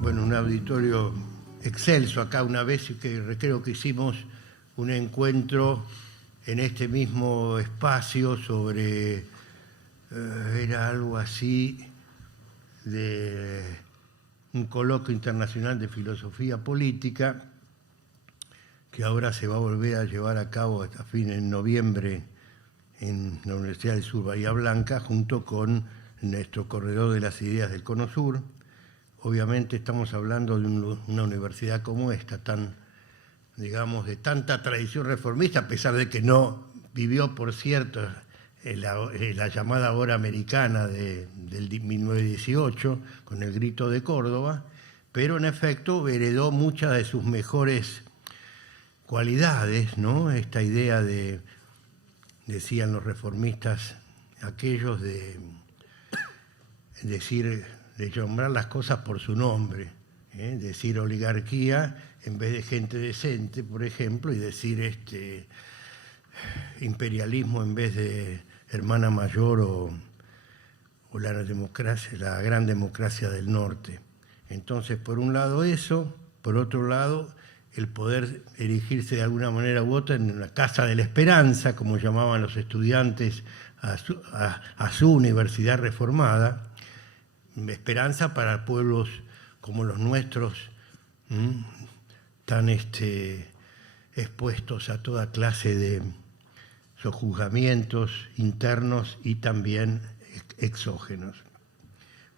bueno, un auditorio excelso acá una vez, que creo que hicimos un encuentro en este mismo espacio sobre, era algo así de un coloquio internacional de filosofía política que ahora se va a volver a llevar a cabo hasta fin de noviembre en la Universidad del Sur Bahía Blanca, junto con nuestro corredor de las ideas del Cono Sur. Obviamente estamos hablando de una universidad como esta, tan, digamos, de tanta tradición reformista, a pesar de que no vivió, por cierto, la llamada hora americana del 1918, con el Grito de Córdoba, pero en efecto heredó muchas de sus mejores cualidades, ¿no? Esta idea de, decían los reformistas, aquellos de decir, de nombrar las cosas por su nombre, decir oligarquía en vez de gente decente, por ejemplo, y decir imperialismo en vez de hermana mayor o la democracia, la gran democracia del norte. Entonces, por un lado eso, por otro lado, el poder erigirse de alguna manera u otra en la Casa de la Esperanza, como llamaban los estudiantes a su universidad reformada, esperanza para pueblos como los nuestros, tan expuestos a toda clase de sojuzgamientos internos y también exógenos.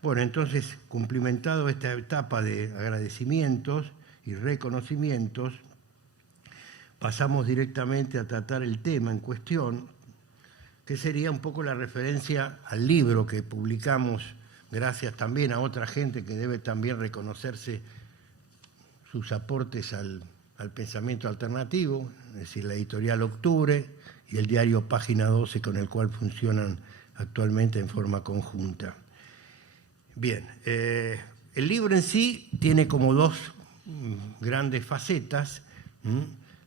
Bueno, entonces, cumplimentado esta etapa de agradecimientos y reconocimientos, pasamos directamente a tratar el tema en cuestión, que sería un poco la referencia al libro que publicamos, gracias también a otra gente que debe también reconocerse sus aportes al pensamiento alternativo, es decir, la editorial Octubre y el diario Página 12, con el cual funcionan actualmente en forma conjunta. Bien, el libro en sí tiene como dos grandes facetas,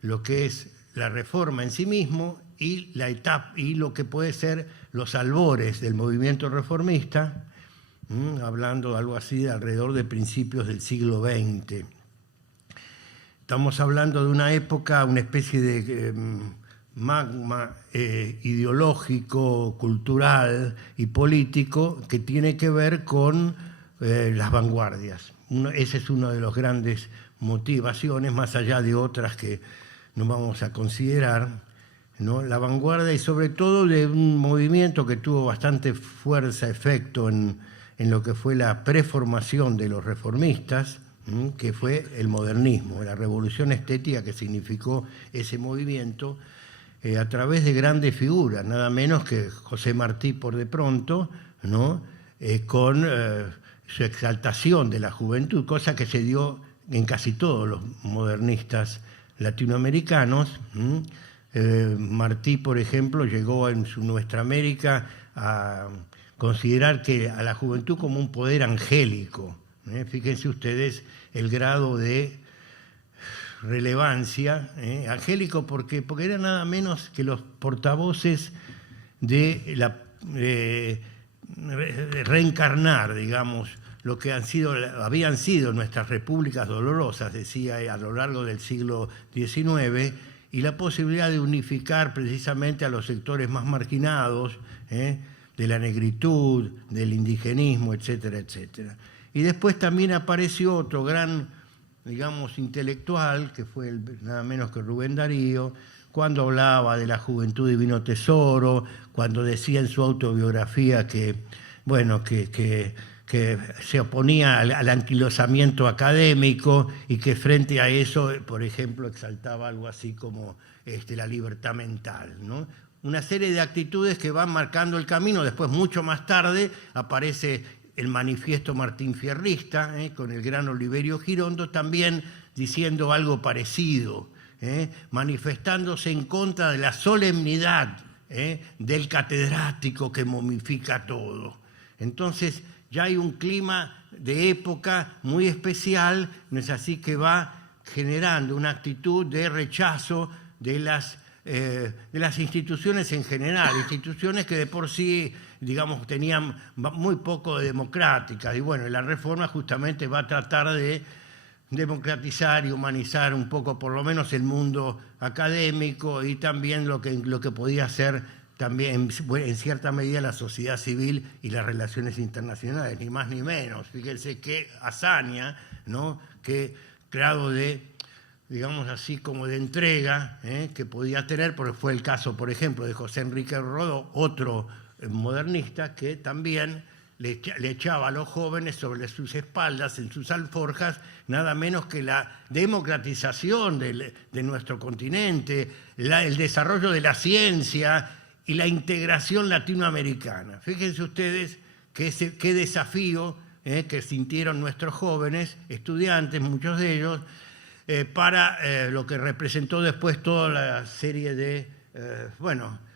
lo que es la reforma en sí mismo y la etapa y lo que puede ser los albores del movimiento reformista, hablando de algo así de alrededor de principios del siglo XX. Estamos hablando de una época, una especie de magma ideológico, cultural y político que tiene que ver con las vanguardias. Ese es uno de los grandes motivaciones, más allá de otras que no vamos a considerar, ¿no? La vanguardia y sobre todo de un movimiento que tuvo bastante fuerza, efecto en lo que fue la preformación de los reformistas, que fue el modernismo, la revolución estética que significó ese movimiento, a través de grandes figuras, nada menos que José Martí por de pronto, ¿no? Con su exaltación de la juventud, cosa que se dio en casi todos los modernistas latinoamericanos. Martí, por ejemplo, llegó en su Nuestra América a considerar que a la juventud como un poder angélico. Fíjense ustedes el grado de relevancia, angélico, porque era nada menos que los portavoces de reencarnar, digamos, lo que habían sido nuestras repúblicas dolorosas, decía, a lo largo del siglo XIX, y la posibilidad de unificar precisamente a los sectores más marginados, de la negritud, del indigenismo, etcétera, etcétera. Y después también apareció otro gran, digamos, intelectual, que fue nada menos que Rubén Darío, cuando hablaba de la juventud divino tesoro, cuando decía en su autobiografía que, bueno, que se oponía al anquilosamiento académico y que frente a eso, por ejemplo, exaltaba algo así como la libertad mental, ¿no? Una serie de actitudes que van marcando el camino. Después, mucho más tarde, aparece el manifiesto Martín Fierrista, con el gran Oliverio Girondo, también diciendo algo parecido, manifestándose en contra de la solemnidad del catedrático que momifica todo. Entonces, ya hay un clima de época muy especial, no es así, que va generando una actitud de rechazo de las instituciones en general, instituciones que de por sí digamos, tenían muy poco de democráticas. Y bueno, la reforma justamente va a tratar de democratizar y humanizar un poco, por lo menos, el mundo académico y también lo que podía ser también en cierta medida la sociedad civil y las relaciones internacionales, ni más ni menos. Fíjense qué hazaña, ¿no? Qué grado de, digamos así, como de entrega que podía tener, porque fue el caso, por ejemplo, de José Enrique Rodó, otro modernista que también le echaba a los jóvenes sobre sus espaldas, en sus alforjas, nada menos que la democratización de nuestro continente, el desarrollo de la ciencia y la integración latinoamericana. Fíjense ustedes qué desafío que sintieron nuestros jóvenes, estudiantes, muchos de ellos, para lo que representó después toda la serie de,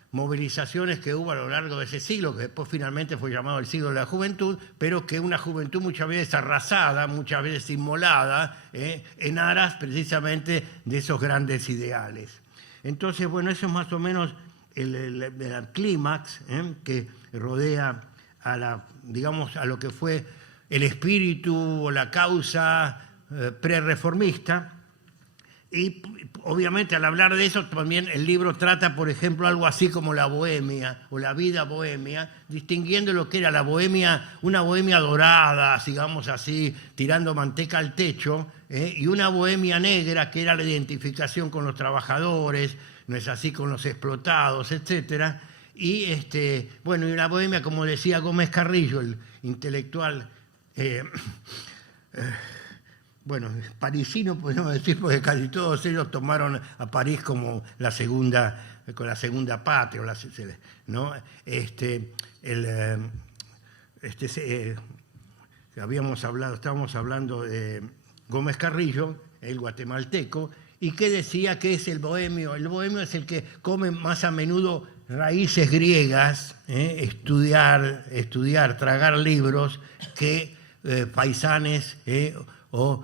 movilizaciones que hubo a lo largo de ese siglo, que después finalmente fue llamado el siglo de la juventud, pero que una juventud muchas veces arrasada, muchas veces inmolada, en aras precisamente de esos grandes ideales. Entonces, bueno, eso es más o menos el clímax que rodea digamos, a lo que fue el espíritu o la causa prerreformista. Y obviamente al hablar de eso también el libro trata, por ejemplo, algo así como la bohemia o la vida bohemia, distinguiendo lo que era la bohemia, una bohemia dorada, digamos así, tirando manteca al techo, y una bohemia negra que era la identificación con los trabajadores, no es así, con los explotados, etcétera. Y y una bohemia, como decía Gómez Carrillo, el intelectual parisino, podemos decir, porque casi todos ellos tomaron a París como la segunda patria, ¿no? Estábamos hablando de Gómez Carrillo, el guatemalteco, y que decía que es el bohemio. El bohemio es el que come más a menudo raíces griegas, estudiar, tragar libros, que paisanes o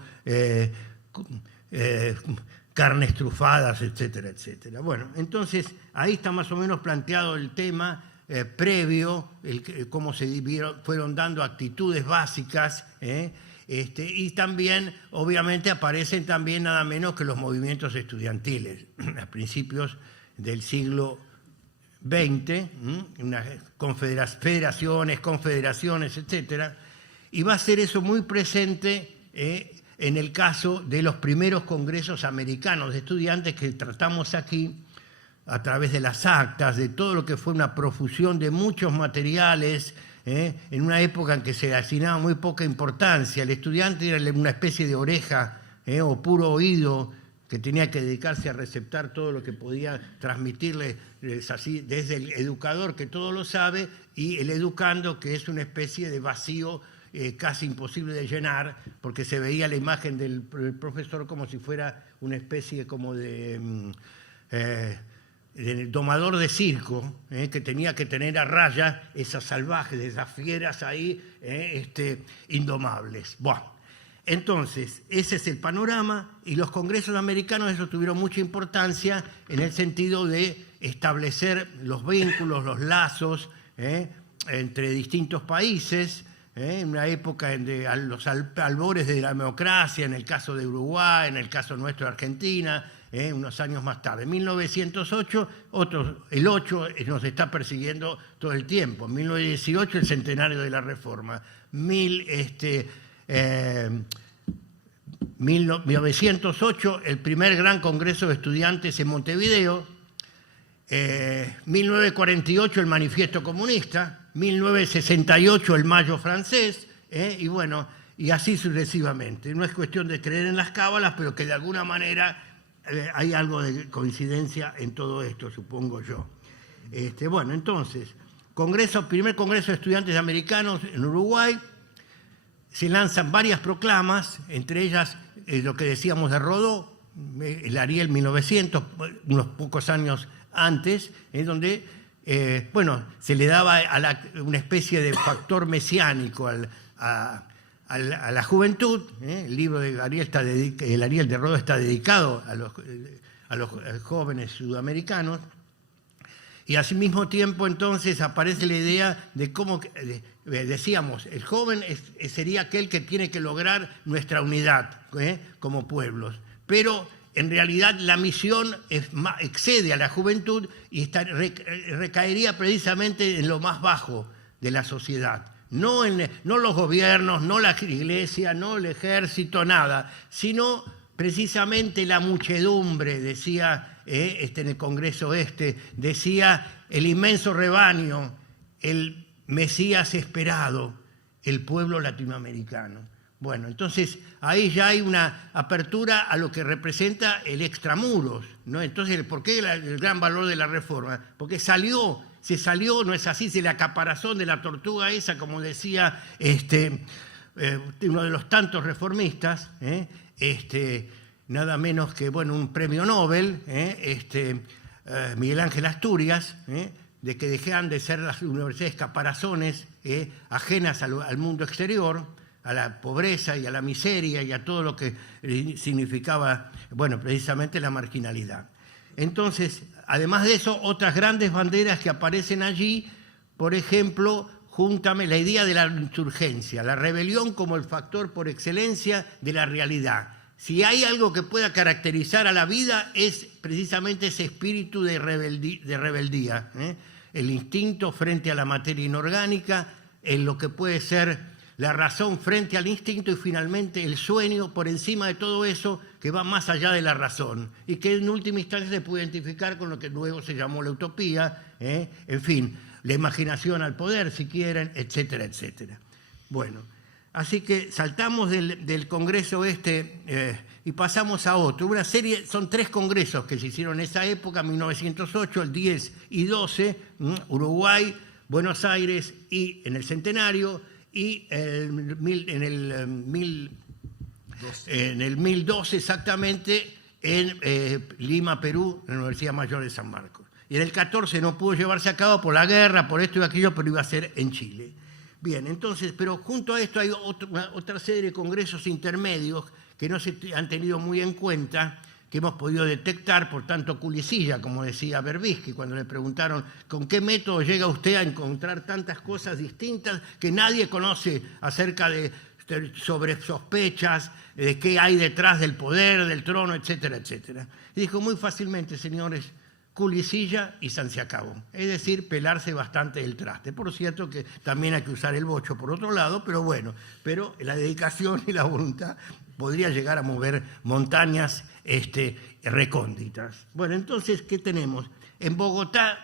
carnes trufadas, etcétera, etcétera. Bueno, entonces ahí está más o menos planteado el tema previo, cómo fueron dando actitudes básicas, y también, obviamente, aparecen también nada menos que los movimientos estudiantiles a principios del siglo XX, unas confederaciones, etcétera, y va a ser eso muy presente en el caso de los primeros congresos americanos de estudiantes que tratamos aquí, a través de las actas, de todo lo que fue una profusión de muchos materiales, en una época en que se asignaba muy poca importancia. El estudiante era una especie de oreja o puro oído que tenía que dedicarse a receptar todo lo que podía transmitirle, así, desde el educador, que todo lo sabe, y el educando, que es una especie de vacío casi imposible de llenar, porque se veía la imagen del profesor como si fuera una especie como de domador de circo, que tenía que tener a raya esas salvajes, esas fieras ahí, indomables. Bueno, entonces, ese es el panorama, y los congresos americanos, eso tuvieron mucha importancia en el sentido de establecer los vínculos, los lazos entre distintos países, en una época a los albores de la democracia, en el caso de Uruguay, en el caso nuestro de Argentina, unos años más tarde. En 1908, el 8 nos está persiguiendo todo el tiempo. En 1918, el centenario de la Reforma. 1908, el primer gran congreso de estudiantes en Montevideo. 1948, el manifiesto comunista. 1968, el Mayo francés, y así sucesivamente. No es cuestión de creer en las cábalas, pero que de alguna manera hay algo de coincidencia en todo esto, supongo yo. Entonces, primer congreso de estudiantes americanos en Uruguay, se lanzan varias proclamas, entre ellas lo que decíamos de Rodó, el Ariel 1900, unos pocos años antes, donde se le daba una especie de factor mesiánico a la juventud. El libro de Ariel el Ariel de Rodó está dedicado a los jóvenes sudamericanos. Y al mismo tiempo entonces aparece la idea de cómo, decíamos, el joven sería aquel que tiene que lograr nuestra unidad como pueblos. Pero en realidad la misión excede a la juventud y recaería precisamente en lo más bajo de la sociedad. No los gobiernos, no la iglesia, no el ejército, nada, sino precisamente la muchedumbre, decía en el Congreso decía el inmenso rebaño, el Mesías esperado, el pueblo latinoamericano. Bueno, entonces ahí ya hay una apertura a lo que representa el extramuros, ¿no? Entonces, ¿por qué el gran valor de la reforma? Porque se salió, no es así, de la caparazón de la tortuga esa, como decía uno de los tantos reformistas, nada menos que un premio Nobel, Miguel Ángel Asturias, de que dejaran de ser las universidades caparazones ajenas al mundo exterior, a la pobreza y a la miseria y a todo lo que significaba, precisamente la marginalidad. Entonces, además de eso, otras grandes banderas que aparecen allí, por ejemplo, júntame la idea de la insurgencia, la rebelión como el factor por excelencia de la realidad. Si hay algo que pueda caracterizar a la vida es precisamente ese espíritu de rebeldía, el instinto frente a la materia inorgánica, en lo que puede ser la razón frente al instinto y finalmente el sueño por encima de todo eso que va más allá de la razón y que en última instancia se puede identificar con lo que luego se llamó la utopía, en fin, la imaginación al poder si quieren, etcétera, etcétera. Bueno, así que saltamos del congreso y pasamos a otro. Una serie, son 3 congresos que se hicieron en esa época, 1908, el 10 y 12, Uruguay, Buenos Aires y en el centenario, y en el 1012 exactamente en Lima, Perú, en la Universidad Mayor de San Marcos. Y en el 14 no pudo llevarse a cabo por la guerra, por esto y aquello, pero iba a ser en Chile. Bien, entonces, pero junto a esto hay otra serie de congresos intermedios que no se han tenido muy en cuenta, que hemos podido detectar por tanto culicilla, como decía Berbisky, cuando le preguntaron con qué método llega usted a encontrar tantas cosas distintas que nadie conoce acerca sobre sospechas, de qué hay detrás del poder, del trono, etcétera, etcétera. Y dijo muy fácilmente, señores, culicilla y san se acabó. Es decir, pelarse bastante el traste. Por cierto que también hay que usar el bocho por otro lado, pero la dedicación y la voluntad podría llegar a mover montañas recónditas. Bueno, entonces, ¿qué tenemos? En Bogotá,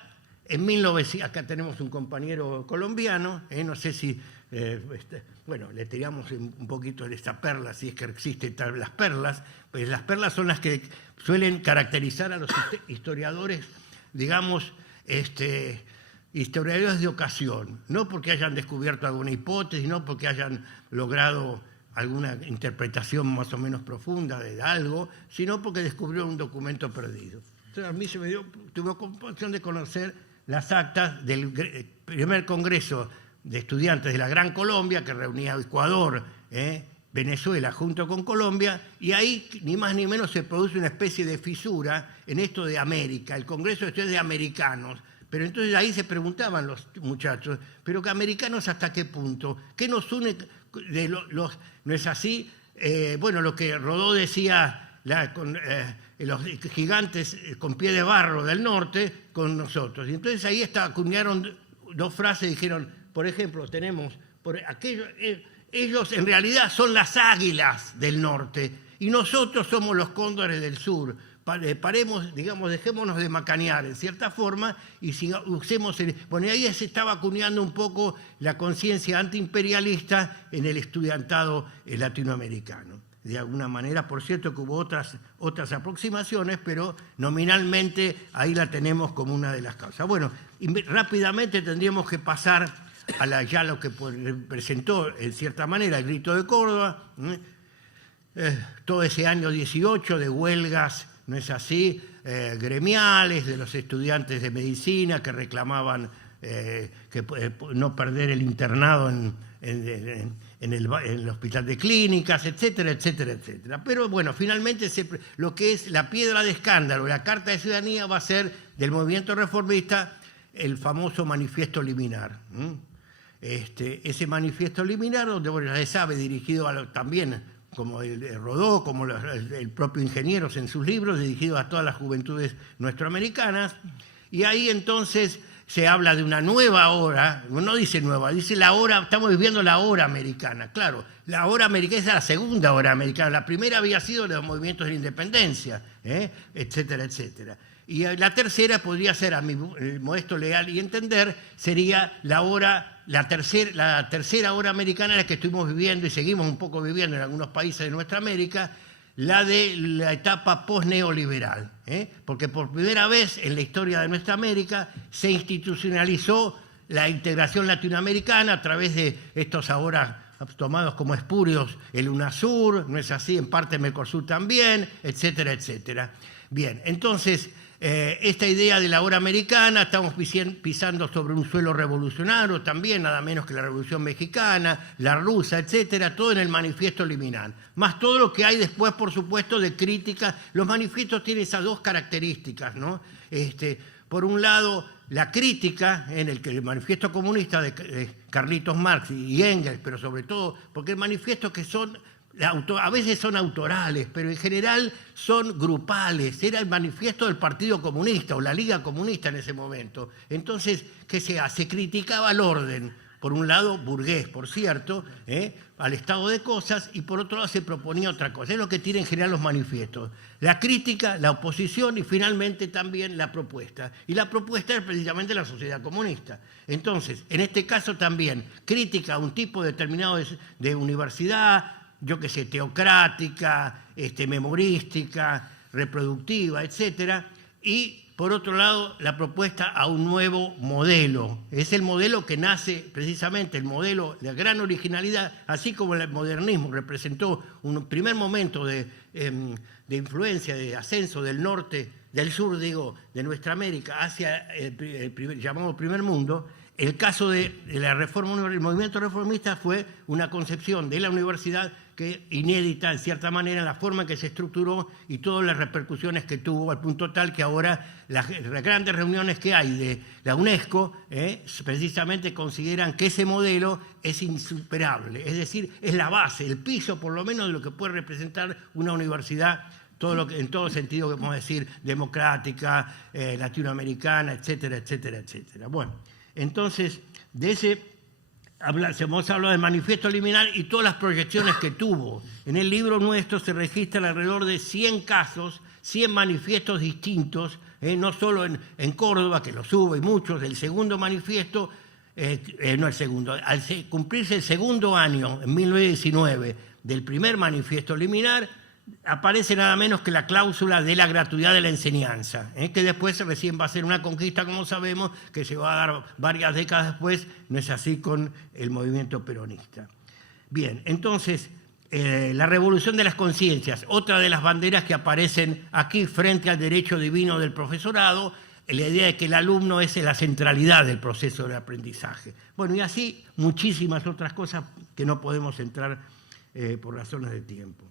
en 1900, acá tenemos un compañero colombiano, no sé si, le tiramos un poquito de esta perla, si es que existen las perlas, pues las perlas son las que suelen caracterizar a los historiadores, digamos, historiadores de ocasión, no porque hayan descubierto alguna hipótesis, no porque hayan logrado alguna interpretación más o menos profunda de algo, sino porque descubrió un documento perdido. Entonces a mí tuve ocasión de conocer las actas del primer congreso de estudiantes de la Gran Colombia, que reunía a Ecuador, Venezuela junto con Colombia, y ahí ni más ni menos se produce una especie de fisura en esto de América. El congreso es de americanos, pero entonces ahí se preguntaban los muchachos, ¿pero que americanos hasta qué punto? ¿Qué nos une de no es así? Lo que Rodó decía, los gigantes con pie de barro del norte con nosotros. Y entonces ahí acuñaron 2 frases, dijeron, por ejemplo, tenemos, ellos en realidad son las águilas del norte y nosotros somos los cóndores del sur. Paremos, digamos, dejémonos de macanear en cierta forma y usemos y ahí se estaba acuñando un poco la conciencia antiimperialista en el estudiantado latinoamericano. De alguna manera, por cierto, que hubo otras aproximaciones, pero nominalmente ahí la tenemos como una de las causas. Bueno, rápidamente tendríamos que pasar a ya lo que presentó, en cierta manera, el Grito de Córdoba, todo ese año 18 de huelgas, ¿no es así?, gremiales de los estudiantes de medicina que reclamaban no perder el internado en el hospital de clínicas, etcétera, etcétera, etcétera. Pero bueno, finalmente lo que es la piedra de escándalo, la Carta de Ciudadanía va a ser del movimiento reformista el famoso manifiesto liminar. Ese manifiesto liminar, donde, bueno, ya se sabe, dirigido también, como Rodó, como el propio Ingenieros en sus libros, dirigido a todas las juventudes nuestroamericanas. Y ahí entonces se habla de una nueva hora, no dice nueva, dice la hora, estamos viviendo la hora americana. Claro, la hora americana es la segunda hora americana, la primera había sido los movimientos de la independencia, etcétera, etcétera. Y la tercera podría ser, a mi modesto leal y entender, sería la tercera hora americana, la que estuvimos viviendo y seguimos un poco viviendo en algunos países de nuestra América, la de la etapa post-neoliberal, porque por primera vez en la historia de nuestra América se institucionalizó la integración latinoamericana a través de estos ahora tomados como espurios el UNASUR, no es así, en parte Mercosur también, etcétera, etcétera. Bien, entonces, esta idea de la hora americana, estamos pisando sobre un suelo revolucionario también, nada menos que la Revolución Mexicana, la rusa, etcétera, todo en el manifiesto liminal. Más todo lo que hay después, por supuesto, de crítica. Los manifiestos tienen esas dos características, ¿no? Por un lado, la crítica, en el manifiesto comunista de Carlitos Marx y Engels, pero sobre todo, porque el manifiesto que son... a veces son autorales, pero en general son grupales. Era el manifiesto del Partido Comunista o la Liga Comunista en ese momento. Entonces, ¿qué se hace? Se criticaba el orden, por un lado burgués, por cierto, al estado de cosas, y por otro lado se proponía otra cosa. Es lo que tienen en general los manifiestos. La crítica, la oposición y finalmente también la propuesta. Y la propuesta es precisamente la sociedad comunista. Entonces, en este caso también, crítica a un tipo determinado de universidad, yo qué sé, teocrática, memorística, reproductiva, etcétera, y por otro lado la propuesta a un nuevo modelo. Es el modelo que nace precisamente, el modelo de gran originalidad, así como el modernismo representó un primer momento de influencia, de ascenso del norte, del sur, digo, de nuestra América hacia el llamado primer mundo. El caso de la reforma, el movimiento reformista fue una concepción de la universidad que inédita, en cierta manera, en la forma en que se estructuró y todas las repercusiones que tuvo, al punto tal que ahora las grandes reuniones que hay de la UNESCO precisamente consideran que ese modelo es insuperable. Es decir, es la base, el piso por lo menos de lo que puede representar una universidad, en todo sentido que podemos decir, democrática, latinoamericana, etcétera, etcétera, etcétera. Bueno, entonces, hemos hablado del manifiesto liminal y todas las proyecciones que tuvo. En el libro nuestro se registran alrededor de 100 casos, 100 manifiestos distintos, no solo en Córdoba, que los hubo y muchos, del segundo manifiesto, no el segundo, al cumplirse el segundo año, en 1919, del primer manifiesto liminal, aparece nada menos que la cláusula de la gratuidad de la enseñanza, que después recién va a ser una conquista, como sabemos, que se va a dar varias décadas después, no es así con el movimiento peronista. Bien, entonces, la revolución de las conciencias, otra de las banderas que aparecen aquí frente al derecho divino del profesorado, la idea de que el alumno es la centralidad del proceso de aprendizaje. Bueno, y así muchísimas otras cosas que no podemos entrar por razones de tiempo.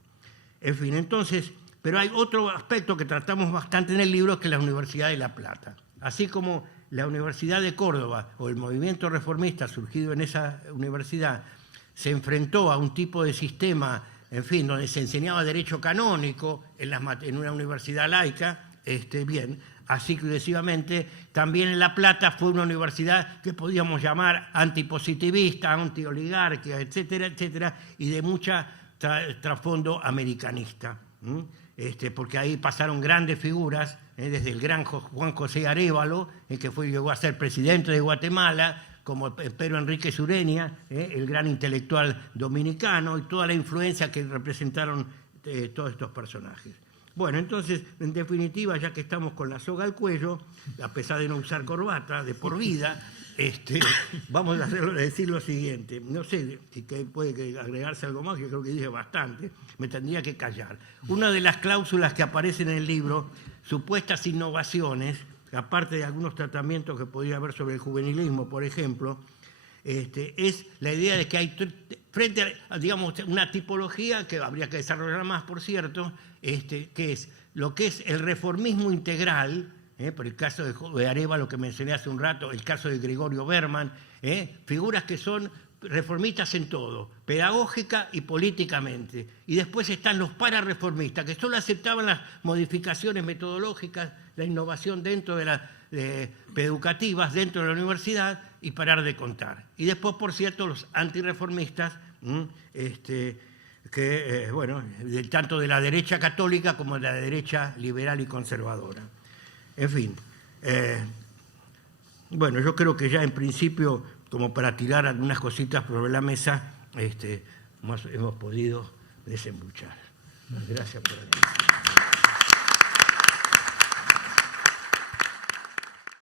En fin, entonces, pero hay otro aspecto que tratamos bastante en el libro, que es la Universidad de La Plata. Así como la Universidad de Córdoba o el movimiento reformista surgido en esa universidad se enfrentó a un tipo de sistema, en fin, donde se enseñaba derecho canónico en una universidad laica, bien, así sucesivamente, también en La Plata fue una universidad que podíamos llamar antipositivista, antioligárquica, etcétera, etcétera, y de mucha trasfondo americanista, porque ahí pasaron grandes figuras, desde el gran Juan José Arévalo, que llegó a ser presidente de Guatemala, como Pedro Enrique Sureña, el gran intelectual dominicano, y toda la influencia que representaron todos estos personajes. Bueno, entonces, en definitiva, ya que estamos con la soga al cuello, a pesar de no usar corbata de por vida, vamos a decir lo siguiente. No sé si puede agregarse algo más, yo creo que dije bastante, me tendría que callar. Una de las cláusulas que aparecen en el libro, supuestas innovaciones, aparte de algunos tratamientos que podría haber sobre el juvenilismo, por ejemplo, es la idea de que hay, frente a, digamos, una tipología que habría que desarrollar más, por cierto, que es lo que es el reformismo integral, por el caso de Arévalo que mencioné hace un rato, el caso de Gregorio Berman, figuras que son reformistas en todo, pedagógica y políticamente. Y después están los parareformistas, que solo aceptaban las modificaciones metodológicas, la innovación dentro de las educativas, dentro de la universidad, y parar de contar. Y después, por cierto, los antirreformistas, bueno, tanto de la derecha católica como de la derecha liberal y conservadora. En fin, bueno, yo creo que ya en principio, como para tirar algunas cositas sobre la mesa, hemos podido desembuchar. Gracias por atención.